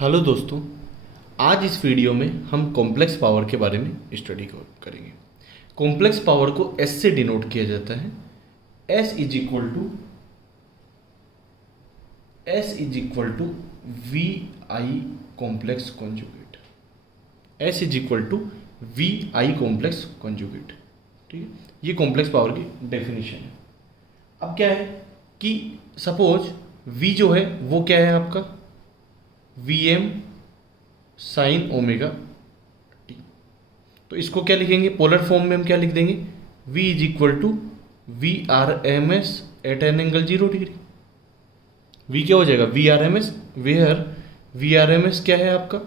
Hello दोस्तों। आज इस वीडियो में हम कॉम्प्लेक्स पावर के बारे में स्टडी करेंगे। कॉम्प्लेक्स पावर को एस से डिनोट किया जाता है। S is equal to V I complex conjugate. S is equal to V I complex conjugate. ठीक है, ये कॉम्प्लेक्स पावर की डेफिनेशन है। अब क्या है कि सपोज वी जो है वो क्या है आपका V M sine omega T. तो इसको क्या लिखेंगे, पोलर फॉर्म में हम क्या लिख देंगे, v is equal to V R M S at an angle 0 degree. v क्या हो जाएगा, V R M S, where V R M S क्या है आपका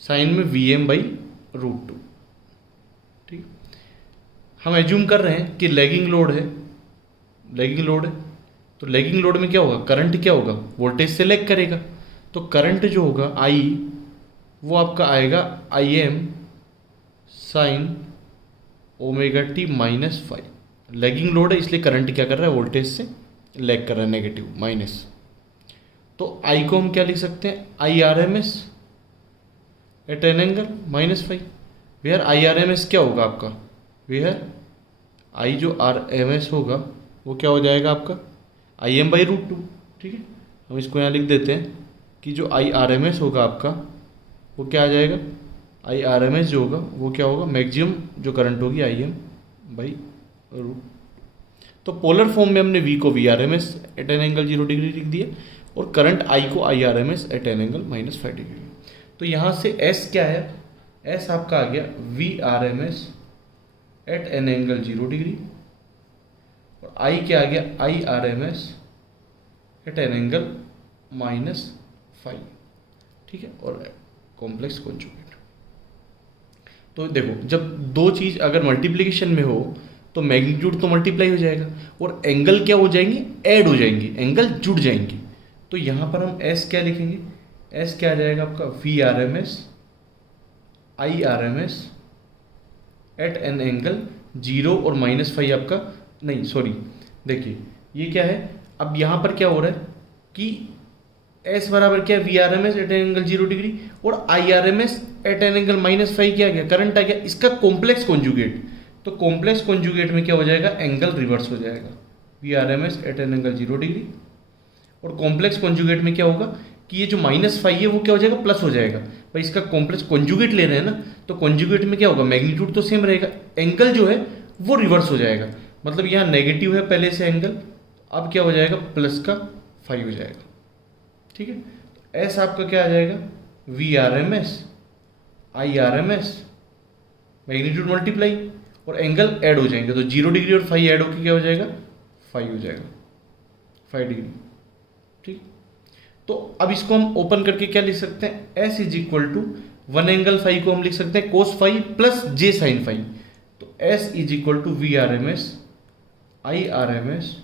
साइन में वी एम बाई रूट 2। ठीक, हम एज्यूम कर रहे हैं कि लैगिंग लोड है, तो लैगिंग लोड में क्या होगा, करंट क्या होगा, वोल्टेज से लैग करेगा। तो करंट जो होगा आई वो आपका आएगा I am sine omega T minus 5। Lagging load है इसलिए करंट क्या कर रहा है, वोल्टेज से लैग कर रहा है, नेगेटिव माइनस। तो आई को हम क्या लिख सकते हैं, I R M S at an angle -5। Where I R M S क्या होगा आपका, वेयर आई जो आर एम एस होगा वो क्या हो जाएगा आपका आई एम बाई रूट 2। ठीक है, हम इसको यहाँ लिख देते हैं कि जो आई आर एम एस होगा आपका वो क्या आ जाएगा, आई आर एम एस जो होगा वो क्या होगा, मैक्सिमम जो करंट होगी आई एम बाई रूट। तो पोलर फॉर्म में हमने वी को V R M S at an angle 0 degree लिख दिया और करंट आई को I R M S at an angle -5 degree. तो यहाँ से एस क्या है, एस आपका आ गया V R M S at an angle 0 degree और आई क्या आ गया, I R M S at an angle -5। ठीक है, और कॉम्प्लेक्स कॉन्जुगेट। तो देखो, जब दो चीज अगर मल्टीप्लिकेशन में हो तो मैग्नीट्यूड तो मल्टीप्लाई हो जाएगा और एंगल क्या हो जाएंगे, ऐड हो जाएंगे, एंगल जुड़ जाएंगे। तो यहां पर हम एस क्या लिखेंगे, एस क्या आ जाएगा आपका V R M S I R M S at an angle 0 और -5 आपका, नहीं सॉरी, देखिए ये क्या है, अब यहां पर क्या हो रहा है कि एस बराबर क्या है V R M S at an angle 0 degree और I R M S at an angle -5 क्या गया, करंट आ गया, इसका कॉम्प्लेक्स कॉन्जुगेट। तो कॉम्प्लेक्स कॉन्जुगेट में क्या हो जाएगा, एंगल रिवर्स हो जाएगा, V R M S at an angle 0 degree और कॉम्प्लेक्स कॉन्जुगेट में क्या होगा कि ये जो -5 है वो क्या हो जाएगा, प्लस हो जाएगा। भाई इसका कॉम्प्लेक्स कॉन्जुगेट ले रहे हैं ना, तो कॉन्जुगेट में क्या होगा, मैग्नीट्यूड तो सेम रहेगा, एंगल जो है वो रिवर्स हो जाएगा। मतलब यहाँ नेगेटिव है पहले से एंगल, अब क्या हो जाएगा, प्लस का 5 हो जाएगा। ठीक है, एस आपका क्या आ जाएगा V R M S I R M S magnitude multiply और एंगल ऐड हो जाएंगे, तो 0 डिग्री और 5 ऐड होकर क्या हो जाएगा, 5 हो जाएगा, 5 डिग्री। ठीक, तो अब इसको हम ओपन करके क्या लिख सकते हैं, S is equal to 1 angle 5 को हम लिख सकते हैं कोस 5 प्लस जे साइन 5। तो S is equal to V R M S I R M S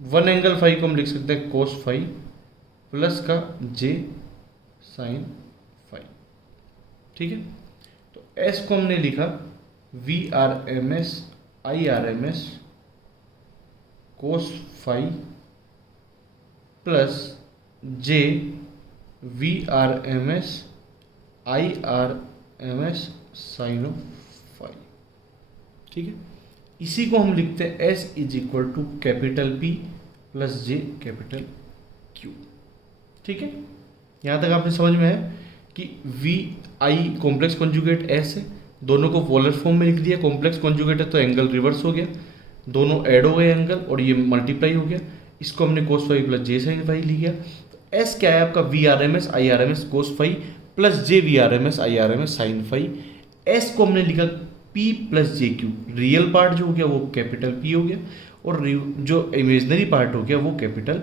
1 angle 5 को हम लिख सकते हैं कोस 5 प्लस का जे साइन 5। ठीक है, तो एस को हमने लिखा V R M S I R M S cos 5 plus J V R M S I R M S sine of 5। ठीक है, इसी को हम लिखते हैं S is equal to capital P plus J capital Q. ठीक है, यहाँ तक आपने समझ में है कि V I complex conjugate S है, दोनों को पोलर फॉर्म में लिख दिया, कॉम्प्लेक्स कॉन्जुगेट है तो एंगल रिवर्स हो गया, दोनों ऐड हो गए एंगल और ये मल्टीप्लाई हो गया, इसको हमने कोस 5 प्लस जे साइन 5 लिया। एस क्या है आपका V R M S I R M S cos 5 plus J V R M S I R M S sine 5। S को हमने लिखा पी प्लस जे क्यू, रियल पार्ट जो हो गया वो कैपिटल पी हो गया और जो इमेजनरी पार्ट हो गया वो कैपिटल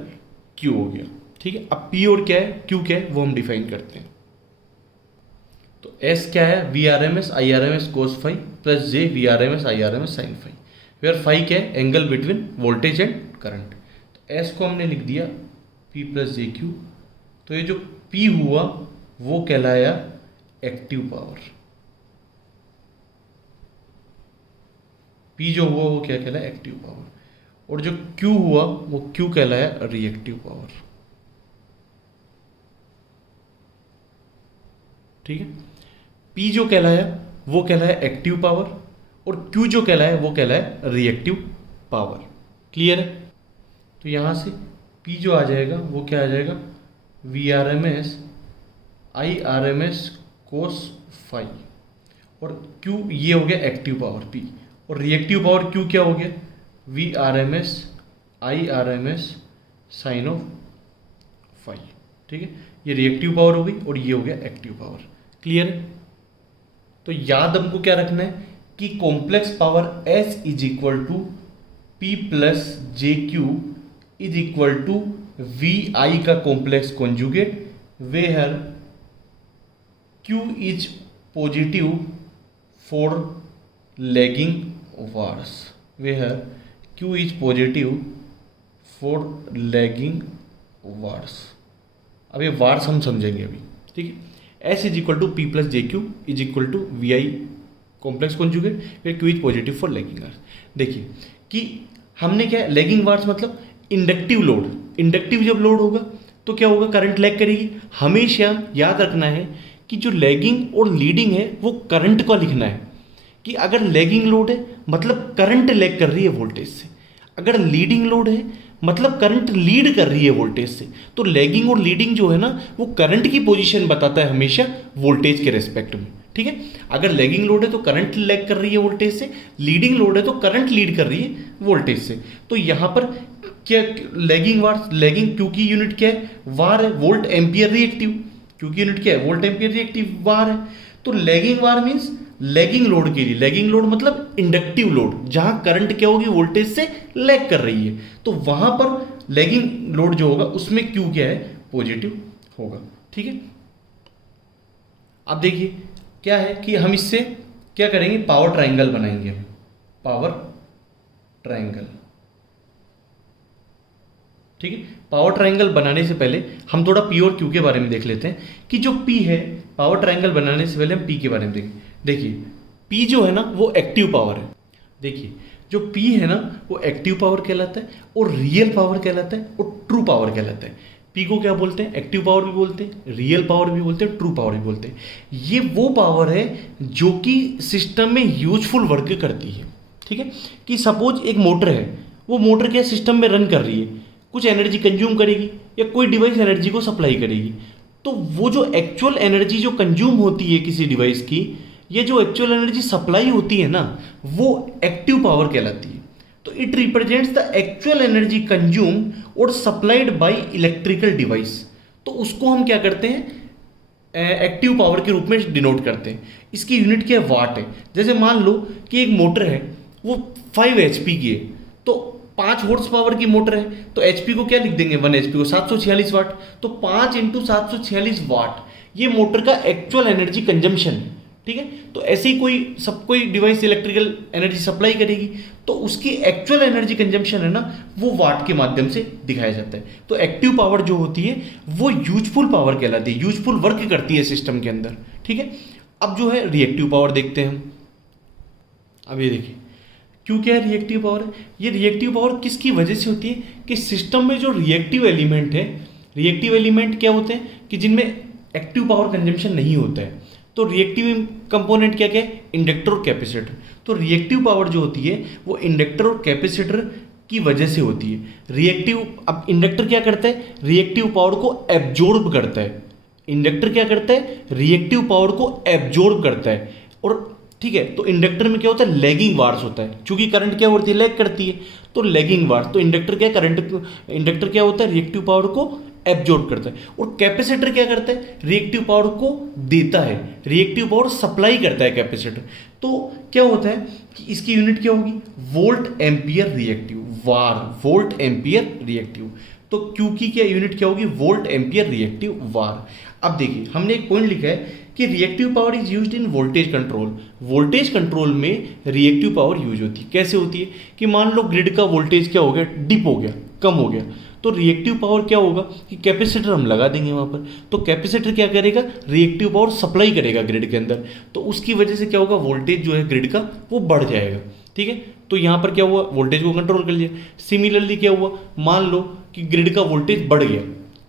क्यू हो गया। ठीक है, अब P और क्या है Q क्या है वो हम डिफाइन करते हैं। तो S क्या है V R M S I R M S cos 5 plus J V R M S I R M S sine 5। Where 5 क्या है, angle between voltage and current. तो S को हमने लिख दिया P प्लस जे क्यू। तो ये जो P हुआ वो कहलाया एक्टिव पावर, P जो हुआ वो क्या कहलाया एक्टिव पावर, और जो Q हुआ वो Q कहलाया रिएक्टिव पावर। ठीक है। P जो कहलाया वो कहलाया एक्टिव पावर और Q जो कहलाया वो कहलाया रिएक्टिव पावर। क्लियर है? तो यहाँ से P जो आ जाएगा वो क्या आ जाएगा, VRMS IRMS cos phi, और Q ये हो गया एक्टिव पावर P, और रिएक्टिव पावर Q क्या हो गया, VRMS IRMS sine of phi. ठीक है, ये रिएक्टिव पावर हो गई और ये हो गया एक्टिव पावर। क्लियर है? तो याद हमको क्या रखना है कि complex power S is equal to P plus J Q is equal to VI का complex conjugate, where Q is positive for lagging vars, where Q is positive for lagging vars. अब ये वार्स हम समझेंगे अभी। ठीक है, S is equal to P plus J Q is equal to VI complex conjugate, फिर Q is positive for lagging vars. देखिए कि हमने क्या, लैगिंग वार्स मतलब इंडक्टिव लोड। इंडक्टिव जब लोड होगा तो क्या होगा, करंट लैग करेगी। हमेशा याद रखना है कि जो लैगिंग और लीडिंग है वो करंट को लिखना है, कि अगर लैगिंग लोड है मतलब करंट लैग कर रही है वोल्टेज से, अगर लीडिंग लोड है मतलब करंट लीड कर रही है वोल्टेज से। तो लैगिंग और लीडिंग जो है ना वो करंट की पोजीशन बताता है हमेशा वोल्टेज के रेस्पेक्ट में। ठीक है, अगर लैगिंग लोड है तो करंट लैग कर रही है वोल्टेज से, लीडिंग लोड है तो करंट लीड कर रही है वोल्टेज से। तो यहाँ पर क्या, लैगिंग वार, लैगिंग क्यू की यूनिट क्या है, वार है, वोल्ट एम्पियर रिएक्टिव। क्यू की यूनिट क्या है, वोल्ट एम्पियर रिएक्टिव, वार है। तो लैगिंग वार मीन्स लैगिंग लोड के लिए, लैगिंग लोड मतलब इंडक्टिव लोड, जहां करंट क्या होगी, वोल्टेज से लैग कर रही है, तो वहां पर लैगिंग लोड जो होगा उसमें क्यू क्या है, पॉजिटिव होगा। ठीक है, अब देखिए क्या है कि हम इससे क्या करेंगे, पावर ट्रायंगल बनाएंगे हम, पावर ट्रायंगल। ठीक है, पावर ट्रायंगल बनाने से पहले हम थोड़ा P और Q के बारे में देख लेते हैं कि जो P है, पावर ट्रायंगल बनाने से पहले हम P के बारे में देखें। देखिए P जो है ना वो एक्टिव पावर है। देखिए जो P है ना वो एक्टिव पावर कहलाता है और रियल पावर कहलाता है और ट्रू पावर कहलाता है। P को क्या बोलते हैं, एक्टिव पावर भी बोलते हैं, रियल पावर भी बोलते हैं, ट्रू पावर भी बोलते हैं। ये वो पावर है जो कि सिस्टम में यूजफुल वर्क करती है। ठीक है, कि सपोज एक मोटर है, वो मोटर क्या सिस्टम में रन कर रही है, कुछ एनर्जी कंज्यूम करेगी या कोई डिवाइस एनर्जी को सप्लाई करेगी, तो वो जो एक्चुअल एनर्जी जो कंज्यूम होती है किसी डिवाइस की, ये जो एक्चुअल एनर्जी सप्लाई होती है ना, वो एक्टिव पावर कहलाती है। तो it represents the actual energy consume और सप्लाइड बाय इलेक्ट्रिकल डिवाइस। तो उसको हम क्या करते हैं, एक्टिव पावर के रूप में डिनोट करते हैं। इसकी यूनिट क्या है, वाट है। जैसे मान लो कि एक मोटर है वो 5 HP की है, तो 5 हॉर्स पावर की मोटर है, तो HP को क्या लिख देंगे, 1 HP को 746 वाट। तो 5 × 746 वाट ये मोटर का एक्चुअल एनर्जी कंजम्पशन है। ठीक है, तो ऐसे ही कोई डिवाइस इलेक्ट्रिकल एनर्जी सप्लाई करेगी तो उसकी एक्चुअल एनर्जी कंजम्पशन है ना वो वाट के माध्यम से दिखाया जाता है। तो एक्टिव पावर जो होती है वो यूजफुल पावर कहलाती है, यूजफुल वर्क करती है सिस्टम के अंदर। ठीक है, अब जो है रिएक्टिव पावर देखते हैं हम। अब ये देखिए क्यों क्या है रिएक्टिव पावर है, ये रिएक्टिव पावर किसकी वजह से होती है कि सिस्टम में जो रिएक्टिव एलिमेंट है, रिएक्टिव एलिमेंट क्या होते हैं कि जिनमें एक्टिव पावर कंजम्पशन नहीं होता है। तो रिएक्टिव कंपोनेंट क्या क्या है, इंडक्टर और कैपेसिटर। तो रिएक्टिव पावर जो होती है वो इंडक्टर और कैपेसिटर की वजह से होती है। रिएक्टिव, अब इंडक्टर क्या करता है, रिएक्टिव पावर को एब्जॉर्ब करता है। इंडक्टर क्या करता है, रिएक्टिव पावर को एब्जॉर्ब करता है। और ठीक है, तो इंडक्टर में क्या होता है, लैगिंग वार्स होता है, क्योंकि करंट क्या होती है, लैग करती है, तो लैगिंग वार्स। तो इंडक्टर क्या, इंडक्टर क्या होता है, रिएक्टिव पावर को एब्जॉर्ब करता है। और कैपेसिटर क्या करता है, रिएक्टिव पावर को देता है, रिएक्टिव पावर सप्लाई करता है कैपेसिटर। तो क्या होता है कि इसकी यूनिट क्या होगी, वोल्ट एम्पियर रिएक्टिव, वार, वोल्ट एम्पियर रिएक्टिव। तो क्यू की क्या यूनिट क्या होगी, वोल्ट एम्पियर रिएक्टिव वार। अब देखिए हमने एक पॉइंट लिखा है कि reactive power is used in voltage control. Voltage control में रिएक्टिव पावर यूज होती है। कैसे होती है कि मान लो ग्रिड का वोल्टेज क्या हो गया, डिप हो गया, कम हो गया, तो रिएक्टिव पावर क्या होगा कि कैपेसिटर हम लगा देंगे वहाँ पर। तो कैपेसिटर क्या करेगा, रिएक्टिव पावर सप्लाई करेगा ग्रिड के अंदर, तो उसकी वजह से क्या होगा, वोल्टेज जो है ग्रिड का वो बढ़ जाएगा। ठीक है, तो यहाँ पर क्या हुआ, वोल्टेज को कंट्रोल कर लिया। सिमिलरली क्या हुआ, मान लो कि ग्रिड का वोल्टेज बढ़ गया,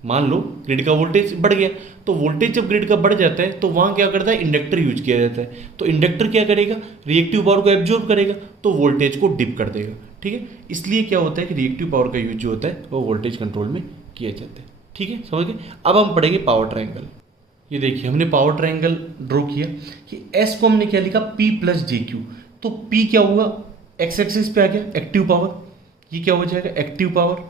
मान लो ग्रिड का वोल्टेज बढ़ गया, तो वोल्टेज जब ग्रिड का बढ़ जाता है तो वहाँ क्या करता है, इंडक्टर यूज किया जाता है। तो इंडक्टर क्या करेगा, रिएक्टिव पावर को एब्जॉर्ब करेगा, तो वोल्टेज को डिप कर देगा। ठीक है, इसलिए क्या होता है कि रिएक्टिव पावर का यूज जो होता है वो वोल्टेज कंट्रोल में किया जाता है। ठीक है, समझ गए। अब हम पढ़ेंगे पावर ट्रायंगल। ये देखिए हमने पावर ट्रायंगल ड्रॉ किया कि एस को हमने क्या लिखा, पी प्लस जे क्यू। तो पी क्या हुआ, एक्स एक्सिस पे आ गया एक्टिव पावर, ये क्या हो जाएगा एक्टिव पावर।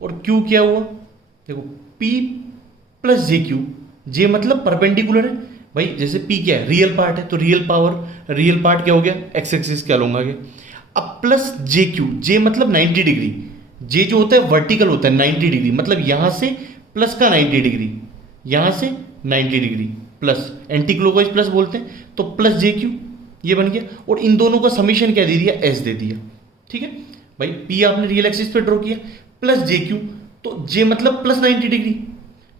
और Q क्या हुआ, देखो P प्लस जे क्यू, जे मतलब परपेंडिकुलर है भाई, जैसे P क्या है रियल पार्ट है, तो रियल पावर, रियल पार्ट क्या हो गया एक्स एक्सिस क्या लूंगा गया। अब प्लस जे क्यू, जे मतलब 90 डिग्री, जे जो होता है वर्टिकल होता है 90 डिग्री, मतलब यहां से प्लस का 90 डिग्री, यहां से 90 degree plus, anti clockwise plus बोलते हैं, तो प्लस जे क्यू ये बन गया। और इन दोनों का समीशन क्या दे दिया, एस दे दिया। ठीक है भाई, P आपने रियल एक्सिस पे ड्रॉ किया, प्लस जे क्यू, तो जे मतलब प्लस 90 डिग्री,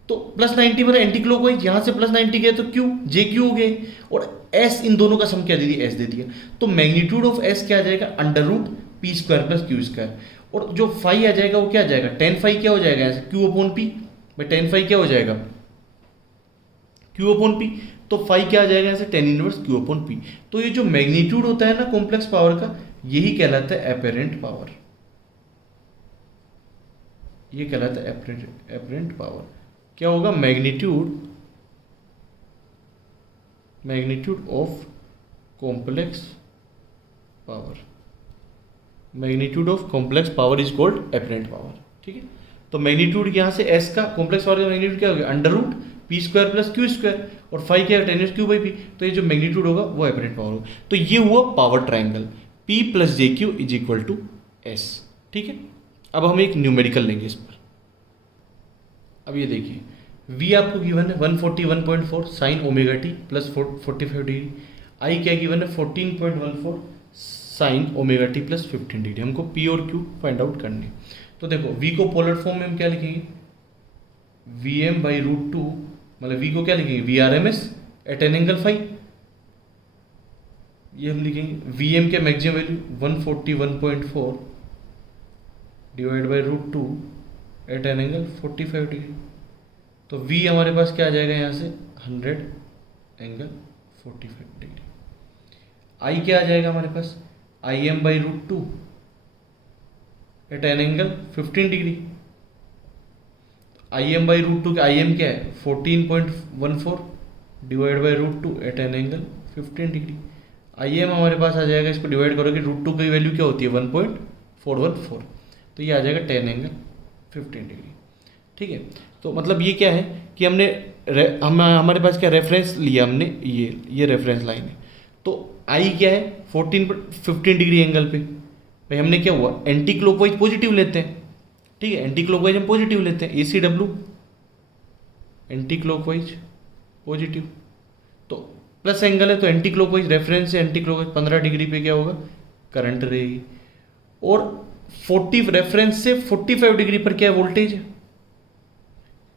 तो प्लस 90 मतलब एंटी क्लॉकवाइज, यहां से प्लस 90 गया तो क्यू, जे क्यू हो गए, और एस इन दोनों का सम क्या दे दिया, एस दे दिया। तो मैग्नीट्यूड ऑफ एस क्या आ जाएगा, under root P square plus Q square. और जो फाई आ जाएगा वो क्या आ जाएगा, टेन फाई क्या हो जाएगा ऐसे, क्यू अपॉन पी। भाई टेन फाई क्या हो जाएगा, क्यू अपॉन पी, तो फाई क्या आ जाएगा ऐसे, tan inverse Q upon P. तो ये जो मैग्नीट्यूड होता है ना कॉम्प्लेक्स पावर का, यही कहलाता है एपेरेंट पावर, ये कहलाता है एपरेंट पावर। क्या होगा, magnitude of complex power, magnitude of complex power is called apparent power. ठीक है, तो मैग्नीट्यूड यहाँ से एस का, कॉम्प्लेक्स पावर का मैग्नीट्यूड क्या हो गया, under root P square plus Q square, और फाई क्या है, टेन क्यू बाई पी। तो ये जो मैग्नीट्यूड होगा वो एपरेंट पावर होगा। तो ये हुआ power triangle, P plus J Q is equal to S. ठीक है, अब हम एक न्यूमेरिकल लेंगे इस पर। अब ये देखिए V आपको गिवन है 141.4 sign omega T plus 45 degree, I क्या गिवन है 14.14 sign omega T plus 15 degree. हमको P और Q फाइंड आउट करने। तो देखो V को पोलर फॉर्म में हम क्या लिखेंगे, Vm बाई रूट टू, मतलब V को क्या लिखेंगे, VRMS at an angle phi, ये हम लिखेंगे। Vm के maximum value 141.4 divide by root two at an angle 45 degree. तो V हमारे पास क्या आ जाएगा यहाँ से 100 एंगल 45 डिग्री। I क्या आ जाएगा हमारे पास, Im by root two at an angle 15 degree. Im by root two, Im क्या है 14.14 divide by root two at an angle 15 degree. Im हमारे पास आ जाएगा, इसको डिवाइड करोगे रूट टू की वैल्यू क्या होती है 1.414, तो ये आ जाएगा 10 एंगल 15 डिग्री। ठीक है, तो मतलब ये क्या है कि हमने हमारे पास क्या रेफरेंस लिया हमने, ये रेफरेंस लाइन है। तो आई क्या है 15 डिग्री एंगल पे, भाई हमने क्या हुआ एंटी क्लॉकवाइज पॉजिटिव लेते हैं। ठीक है, एंटी क्लॉकवाइज हम पॉजिटिव लेते हैं, ACW एंटी क्लॉकवाइज पॉजिटिव, तो प्लस एंगल है तो एंटी क्लॉकवाइज, रेफरेंस से एंटी क्लॉकवाइज 15 डिग्री पे क्या होगा करंट रहेगी। और 40 रेफरेंस से 45 डिग्री पर क्या है वोल्टेज है,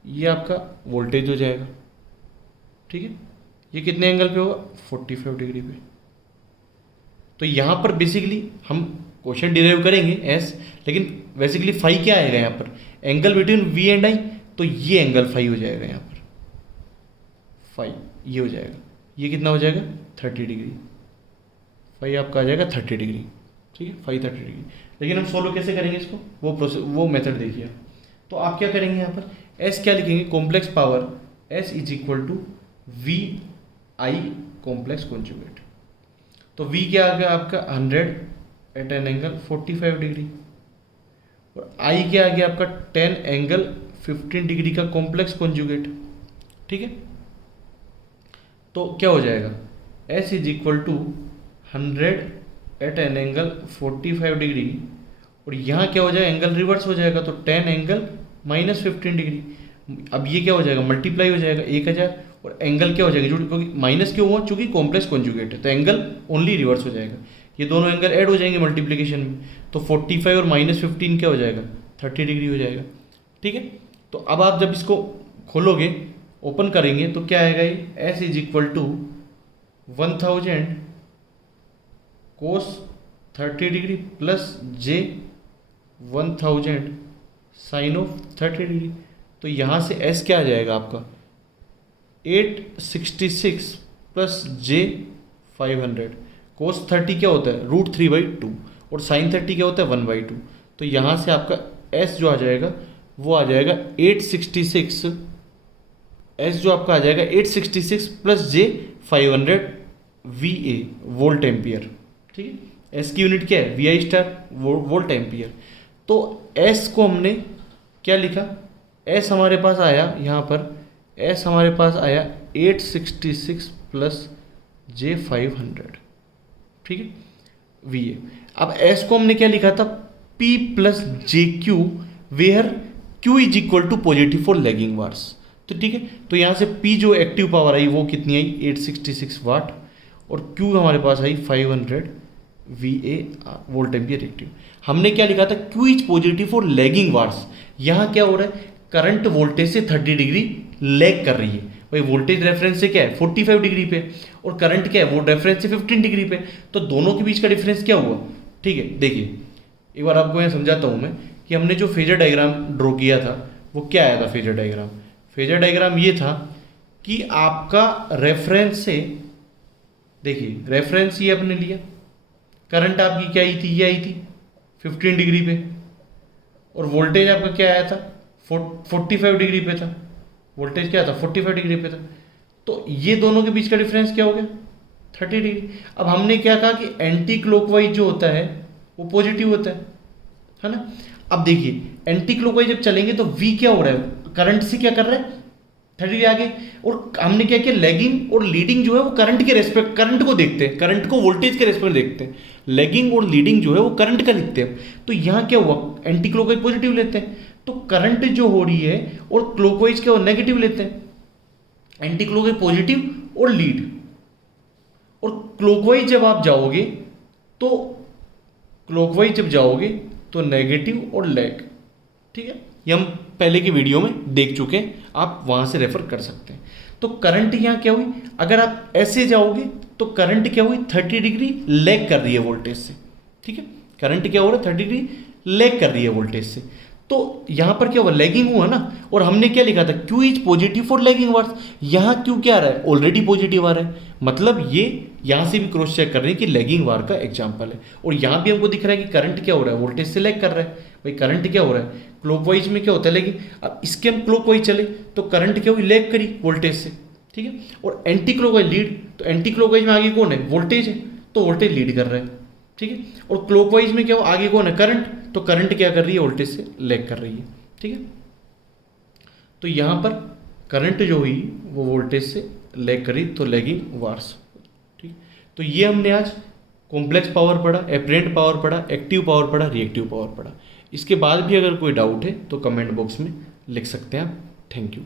ये आपका वोल्टेज हो जाएगा। ठीक है, ये कितने एंगल पे होगा 45 डिग्री पे। तो यहाँ पर बेसिकली हम क्वेश्चन डिराइव करेंगे एस, लेकिन बेसिकली फाई क्या आएगा यहाँ पर, angle between V and I, तो ये एंगल फाई हो जाएगा यहाँ पर, फाई ये हो जाएगा, ये कितना हो जाएगा 30 डिग्री, फाई आपका आ जाएगा 30 डिग्री। ठीक है, फाई 30 डिग्री। लेकिन हम सोल्व कैसे करेंगे इसको, वो मेथड देखिए। तो आप क्या करेंगे यहाँ पर, एस क्या लिखेंगे, complex power S is equal to V I complex conjugate. तो वी क्या आ गया आपका 100 एट एन एंगल 45 डिग्री, और आई क्या आ गया आपका 10 एंगल 15 डिग्री का कॉम्प्लेक्स कॉन्जुगेट। ठीक है, तो क्या हो जाएगा S is equal to 100 at an angle 45 degree, और यहाँ क्या हो जाएगा एंगल रिवर्स हो जाएगा, तो 10 एंगल माइनस 15 डिग्री। अब ये क्या हो जाएगा मल्टीप्लाई हो जाएगा 1000, और एंगल क्या हो जाएगा, क्योंकि माइनस क्यों हुआ, चूंकि कॉम्प्लेक्स कॉन्जुगेट है तो एंगल ओनली रिवर्स हो जाएगा, ये दोनों एंगल ऐड हो जाएंगे मल्टीप्लिकेशन में, तो 45 और माइनस 15 क्या हो जाएगा 30 डिग्री हो जाएगा। ठीक है, तो अब आप जब इसको खोलोगे ओपन करेंगे तो क्या आएगा, ये S is equal to 1000 cos 30 degree plus j 1000 sine of 30 degree. तो यहाँ से एस क्या आ जाएगा आपका 866 प्लस जे 500। कोस 30 क्या होता है √3/2 और साइन 30 क्या होता है 1/2। तो यहाँ से आपका एस जो आ जाएगा वो आ जाएगा 866, एस जो आपका आ जाएगा 866 प्लस जे 500 VA वोल्ट एम्पियर। ठीक है, एस की यूनिट क्या है VI स्टार वोल्ट एम्पियर। तो एस को हमने क्या लिखा, एस हमारे पास आया यहाँ पर, एस हमारे पास आया 866 प्लस जे 500। ठीक है VA। अब एस को हमने क्या लिखा था P plus J Q where Q is equal to positive for lagging vars. तो ठीक है, तो यहाँ से P जो एक्टिव पावर आई वो कितनी आई 866 वाट और Q हमारे पास आई 500 VA वोल्ट एम्पियर एक्टिव। हमने क्या लिखा था Q is positive for lagging wars. यहाँ क्या हो रहा है करंट वोल्टेज से 30 डिग्री लैग कर रही है। भाई वोल्टेज रेफरेंस से क्या है 45 डिग्री पे और करंट क्या है वो रेफरेंस से 15 डिग्री पे। तो दोनों के बीच का डिफरेंस क्या हुआ। ठीक है, देखिए एक बार आपको मैं समझाता हूँ मैं कि हमने जो फेजर डायग्राम ड्रॉ किया था वो क्या आया था। फेजर डायग्राम, फेजर डायग्राम ये था कि आपका रेफरेंस से, देखिए रेफरेंस ये आपने लिया, करंट आपकी क्या आई थी ये आई थी 15 डिग्री पे और वोल्टेज आपका क्या आया था 45 डिग्री पे था। वोल्टेज क्या था 45 डिग्री पे था। तो ये दोनों के बीच का डिफरेंस क्या हो गया 30 डिग्री। अब हमने क्या कहा कि एंटी क्लॉकवाइज जो होता है वो पॉजिटिव होता है ना। अब देखिए एंटी क्लॉकवाइज जब चलेंगे तो V क्या हो रहा है करंट से क्या कर रहा है 30 डिग्री आगे। और हमने क्या किया लैगिंग और लीडिंग जो है वो करंट के रेस्पेक्ट, करंट को देखते हैं, करंट को वोल्टेज के रेस्पेक्ट देखते हैं। लैगिंग और लीडिंग जो है वो करंट का लिखते हैं। तो यहाँ क्या हुआ एंटी क्लॉकवाइज पॉजिटिव लेते हैं, तो करंट जो हो रही है और क्लॉकवाइज क्या नेगेटिव लेते हैं। एंटी क्लॉकवाइज पॉजिटिव और लीड, और क्लॉकवाइज जब आप जाओगे तो क्लॉकवाइज जब जाओगे तो नेगेटिव और लैग। ठीक है, ये हम पहले की वीडियो में देख चुके हैं, आप वहां से रेफर कर सकते हैं। तो करंट यहाँ क्या हुई, अगर आप ऐसे जाओगे तो करंट क्या हुई 30 डिग्री लैग कर रही है वोल्टेज से। ठीक है, करंट क्या हो रहा है 30 डिग्री लैग कर रही है वोल्टेज से। तो यहाँ पर क्या हुआ लैगिंग हुआ ना, और हमने क्या लिखा था Q is positive for lagging wars. यहाँ Q क्या आ रहा है ऑलरेडी पॉजिटिव आ रहा है, मतलब ये यहाँ से भी क्रॉस चेक कर रहे हैं कि लैगिंग वार का एग्जांपल है। और यहाँ भी हमको दिख रहा है कि करंट क्या हो रहा है वोल्टेज से लैग कर रहा है। भाई करंट क्या हो रहा है क्लॉकवाइज में क्या होता है लैगिंग। अब इसके हम क्लॉकवाइज चले तो करंट क्या हुई लैग करी वोल्टेज से। ठीक है, और एंटी क्लॉकवाइज लीड, तो एंटी क्लॉकवाइज में आगे कौन है वोल्टेज है, तो वोल्टेज लीड कर रहा है। ठीक है, और क्लॉकवाइज में क्या हो आगे कौन है करंट, तो करंट क्या कर रही है वोल्टेज से लैग कर रही है। ठीक है, तो यहाँ पर करंट जो हुई वो वोल्टेज से लैग करी तो लैगिंग वार्स। ठीक, तो ये हमने आज कॉम्प्लेक्स पावर पढ़ा, एपरेंट पावर पढ़ा, एक्टिव पावर पढ़ा, रिएक्टिव पावर पढ़ा। इसके बाद भी अगर कोई डाउट है तो कमेंट बॉक्स में लिख सकते हैं आप। Thank you.